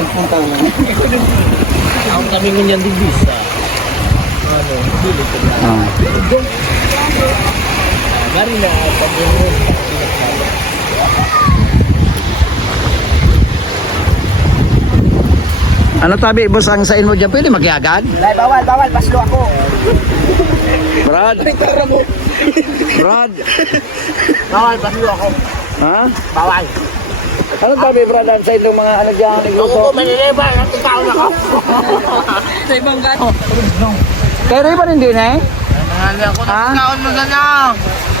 nagpunta mo. Ako kami ngunyan din bisa. Ano, dili ko na. Ah. Gari na, pag-uwi. Ano tabi, boss, ang sain mo dyan? Pwede magyagad? Dahil bawal, bawal, paslo ako. Brad? Brad? Bawal, paslo ako. Ha? Bawal. Ano tabi, Brad, ang sain ng mga ano dyan? Ako Nagluto? ko maniliba, natutaw na ako. Sa ibang gato. Kaya rin ba hindi na eh? Nangali ako Ha? natutaw mo na na.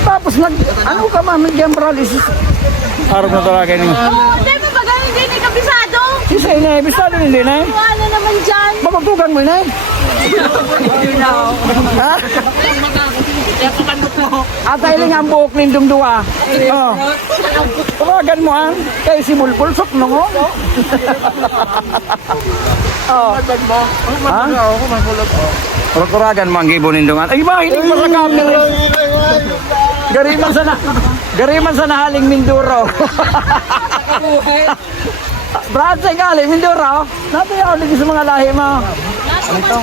Tapos nag, ano ka ba, nagyan, Brad? Is- Harap na talaga ni. Oo, dami ba ganun hindi ni kabisado? Isa ina, eh, bisado hindi na eh. Ano naman dyan? Mapagtugan mo na eh. Ha? Atay lang ang buhok ni Dumdua. Oh. Tawagan mo ah. Kay si Bulbul sok no ngo. Oh. Ha? Ako makulot ko. Turagan mo ang gibo nindungan. Ay ba, hindi mo sa camera. Gariman sa na, gariman sa nahaling Minduro. Brad, sa galing Minduro. Napayaw lagi sa mga lahi mo. Ano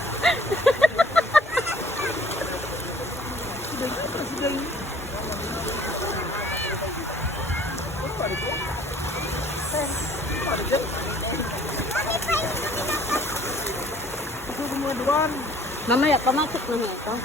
kwan. Mamaya, pamasok na nga ito.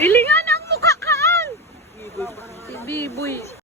Ilingan ang mukha ka! Si Biboy.